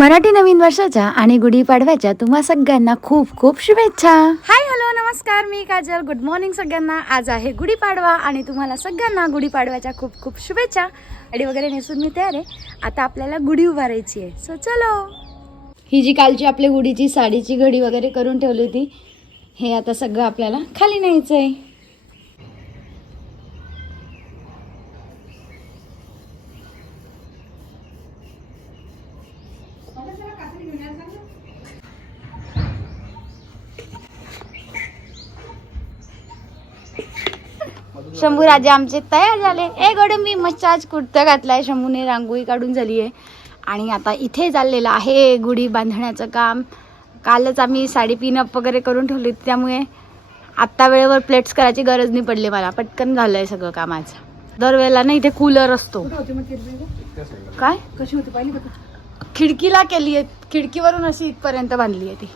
मराठी नवीन वर्षाच्या आणि गुढीपाडव्याच्या तुम्हा सगळ्यांना खूप खूप शुभेच्छा. हाय हॅलो नमस्कार. मी काजल. गुड मॉर्निंग सगळ्यांना. आज आहे गुढीपाडवा आणि तुम्हाला सगळ्यांना गुढीपाडव्याच्या खूप खूप शुभेच्छा. गाडी वगैरे नेसून मी तयार आहे. आता आपल्याला गुढी उभारायची आहे. सो चलो. ही जी कालची आपल्या गुढीची साडीची घडी वगैरे करून ठेवली होती हे आता सगळं आपल्याला खाली न्यायचं आहे शंभू राजे आमचे तयार झाले. ए गड मी मस्त आज कुर्ता घातलाय. शंभूने रांगोळी काढून झाली आहे. आणि आता इथे चाललेलं आहे गुढी बांधण्याचं काम. कालच आम्ही साडी पिनअप वगैरे करून ठेवली त्यामुळे आत्ता वेळेवर प्लेट्स करायची गरज नाही पडली मला. पटकन झालंय सगळं काम आज. दरवेळेला ना इथे कूलर असतो. काय? कशी होती? पाहिली का खिडकीला केली आहे. खिडकीवरून अशी इथपर्यंत बांधली आहे ती.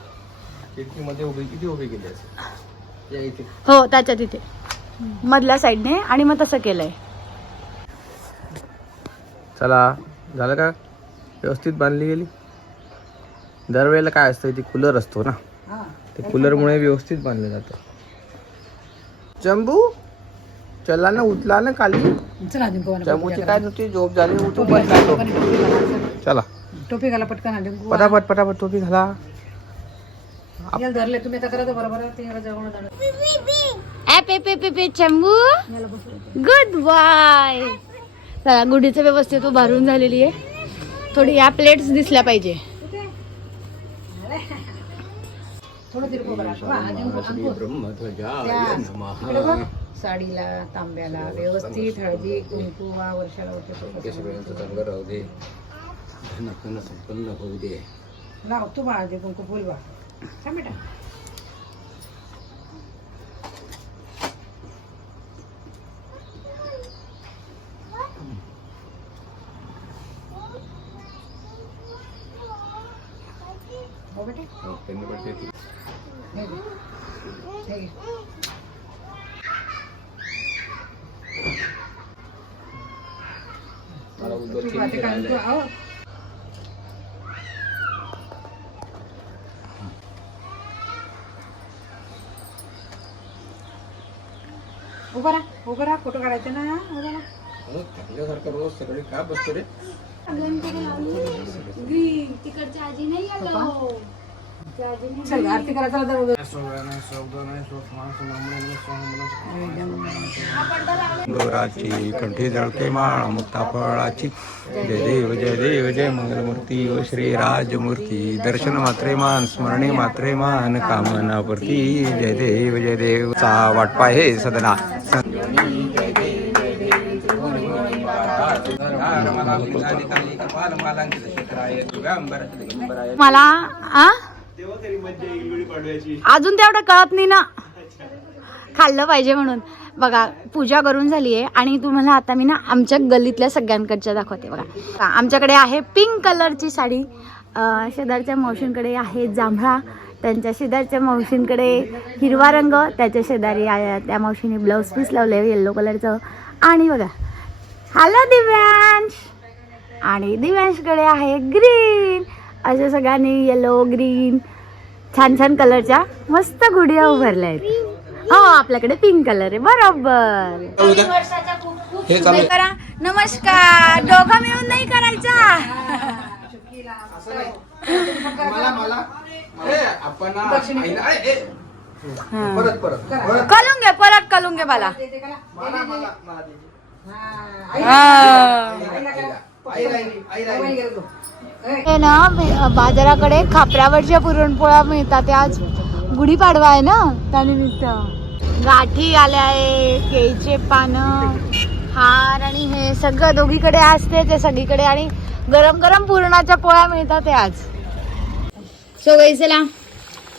खिडकीमध्ये उभी किती उभी केली असेल. या इथे. हो त्याच्या तिथे. मधल्या साईडने आणि मग तसं केलंय. चला झालं का? व्यवस्थित बांधली गेली. दरवेळेला काय असतं इथे कूलर असतो ना. हा ते कूलरमुळे व्यवस्थित बांधलं जातं. चंबू चला ना उठला ना डिंकू चंबूची काय नुसती झोप झाली उठून तो. चला. टोपी घाला पटकन पटापट पटापट टोपी घाला. धरले तुम्ही आता करा तर बरोबर चंबू. गुड बाय चला गुढीचं व्यवस्थित उभारून झालेली आहे. थोडी या प्लेट्स दिसल्या पाहिजे. साडीला तांब्याला व्यवस्थित हळदी कुंकू वा वर्षाला वर्ष लाव तू बा हळदी कुंकू फुल बा काय बेटा. हे घे. तू. उभा राहा उभा राहा फोटो काढायचे ना उभा राहा चांगल्यासारखं रोज सगळे का बसतो रे तिकडच्या आजी नाही आलो चल आरती. डोराची कंठी जळके माळ मुक्ता फळाची जय देव जय देव जय मंगलमूर्ती ओ श्री राजमूर्ती दर्शन मात्रे मान स्मरणे मात्रे मान कामना पूर्ती जय देव जय देव चा वाटपा हे सदना मला आ अजून तेवढं कळत नाही ना. खाल्लं पाहिजे म्हणून. बघा पूजा करून झाली आहे आणि तुम्हाला आता मी ना आमच्या गल्लीतल्या सगळ्यांकडच्या दाखवते बघा. आमच्याकडे आहे पिंक कलरची साडी. शेजारच्या मावशींकडे आहे जांभळा. त्यांच्या शेजारच्या मावशींकडे हिरवा रंग. त्याच्या शेजारी त्या मावशीने ब्लाऊज पीस लावले येल्लो कलरचं आणि बघा हॅलो दिव्यांश. आणि दिव्यांशकडे आहे ग्रीन अशा सगळ्यांनी येलो ग्रीन छान छान कलरच्या मस्त गुढिया उभारल्या आहेत. हो आपल्याकडे पिंक कलर आहे. बरोबर. करा. नमस्कार. दोघं मिळून नाही करायचा. आपण परत परत कलून घे परत कलून घे मला हे. ना बाजाराकडे खापरावरच्या पुरणपोळ्या मिळतात. आज गुढीपाडवा आहे ना त्यानिमित्त. गाठी आल्या आहे केळीचे पानं हार आणि हे सगळं दोघीकडे असते ते सगळीकडे. आणि गरम गरम पुरणाच्या पोळ्या मिळतात ते आज. सो चला.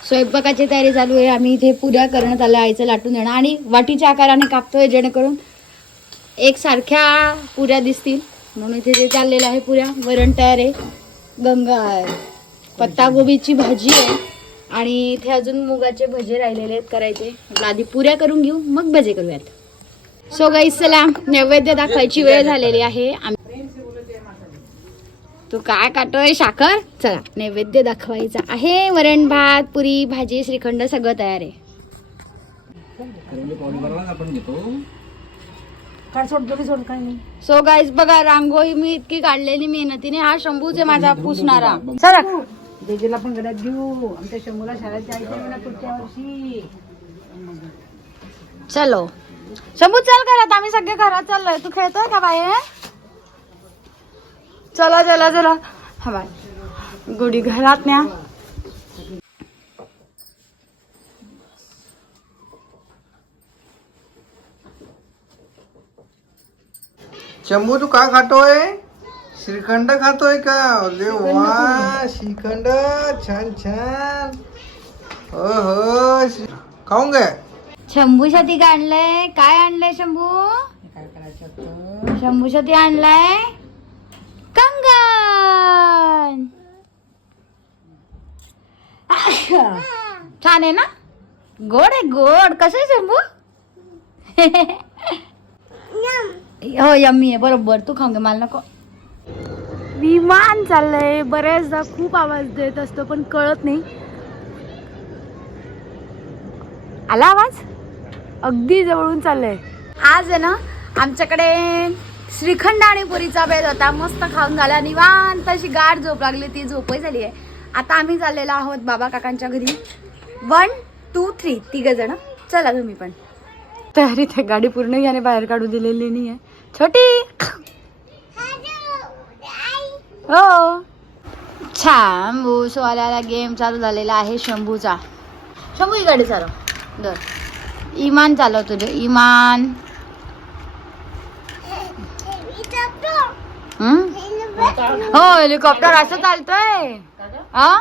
स्वयंपाकाची तयारी चालू आहे. आम्ही इथे पुऱ्या करण्यात आल्या आईचं लाटून देणं आणि वाटीच्या आकाराने कापतोय जेणेकरून एकसारख्या पुऱ्या दिसतील. म्हणून इथे जे चाललेलं आहे पुऱ्या वरण तयार आहे. गंगा पत्तागोबीची भाजी आहे. आणि इथे अजून मुगाचे भजे राहिलेले आहेत करायचे. आधी पुऱ्या करून घेऊ मग भजे करूयात. सो गाईस चला नैवेद्य दाखवायची वेळ झालेली आहे. तू काय काटोय साखर चला नैवेद्य दाखवायचा आहे. वरण भात पुरी भाजी श्रीखंड सगळं तयार आहे. सोड सोड काय नाही? सो गाईज बघा रांगोळी मी इतकी काढलेली मेहनतीने हा शंभूच आहे माझा पुसणारा. सरक. पण गड्यात घेऊ आमच्या शंभूला शाळेत जायचं आहे ना पुढच्या वर्षी. चलो. शंभू चल घरात. आम्ही सगळे घरात चाललोय. तू खेळतोय का बाहेर? चला चला चला. हा बाय. गुढी घरात न्या. शंभू तू काय खातोय? श्रीखंड खातोय का? अरे वा श्रीखंड छान छान. हो हो खाऊन घे. शंभूसाठी काय आणलंय? काय आणलंय शंभू? काय करायचं होतं शंभूसाठी आणलाय कंगन. छान आहे ना? गोड आहे गोड. कसं आहे शंभू? हो यम्मी आहे. बरोबर. तू खाऊन घे. मला नको. विमान चाललंय. बऱ्याचदा खूप आवाज देत असतो पण कळत नाही. आला आवाज? अगदी जवळून चाललंय. आज आहे ना आमच्याकडे श्रीखंड आणि पुरीचा बेद होता. मस्त खाऊन झाला निवांत अशी गाठ झोप लागली. ती झोपही झाली आहे. आता आम्ही चाललेलो आहोत बाबा काकांच्या घरी. वन टू थ्री तिघ जण. चला तुम्ही पण. तयारी ते गाडी पूर्ण याने बाहेर काढू दिलेली नाही आहे छोटी! हो. छान सोवाल्याला गेम चालू झालेला आहे शंभूचा. शंभू ही गाडी चालव. दर. इमान चालव तुझे. इमान. हम्म? हो हेलिकॉप्टर असं चालतोय. हा?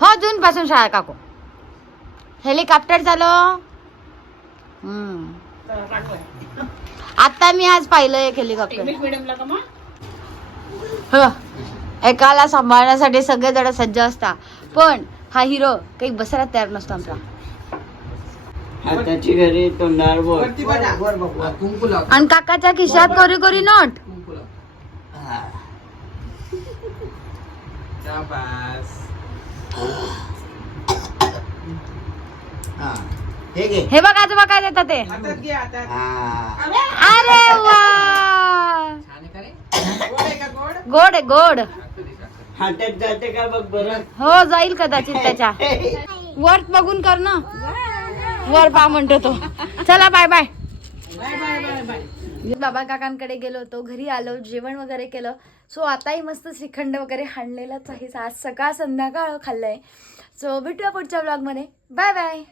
हो जून पासून शाळा काकू. हेलिकॉप्टर चालव. आता मी आज पाहिलं एक हेलिकॉप्टर. हो. एकाला सांभाळण्यासाठी सगळे जण सज्ज असतात पण हा हिरो काही बसायला तयार नसतो आमचा. घरी तोंडावर आणि काकाच्या खिशात कोरी कोरी नोट. हा. हे घे. हे बघ आजोबा काय देतात ते. हा. अरे वा. गोड आहे गोड? हातात जाते का बघ बरं? हो जाईल कदाचित त्याच्या. वर बघून कर ना. वर पा म्हणतो तो. चला बाय बाय बाबा काकांकडे गेलो होतो घरी आलो जेवण वगैरे केलं. सो आताही मस्त श्रीखंड वगैरे हाणलेलाच आहे. आज सकाळ संध्याकाळ खाल्लंय. सो भेटूया पुढच्या ब्लॉगमध्ये बाय बाय